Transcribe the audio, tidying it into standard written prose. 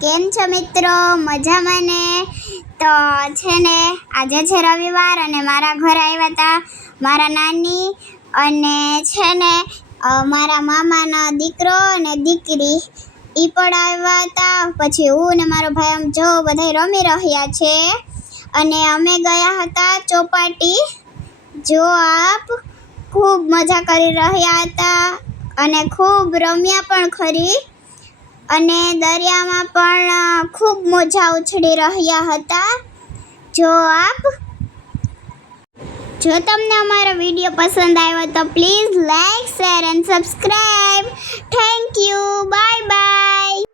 કેમ છો મિત્રો? મજામાં ને? તો છે ને આજે છે રવિવાર અને મારા ઘરે આવ્યા હતા મારા નાની અને છે ને મારા મામાના દીકરો અને દીકરી એ પણ આવ્યા હતા. પછી હું ને મારો ભાઈ આમ જો બધા રમી રહ્યા છે અને અમે ગયા હતા ચોપાટી. જો આપ ખૂબ મજા કરી રહ્યા હતા અને ખૂબ રમ્યા પણ ખરી અને દરિયામાં પણ ખૂબ મોજા ઉછળી રહ્યા હતા. જો આપ, જો તમને અમારો વિડીયો પસંદ આવ્યો તો please like, share and subscribe. Thank you. Bye bye.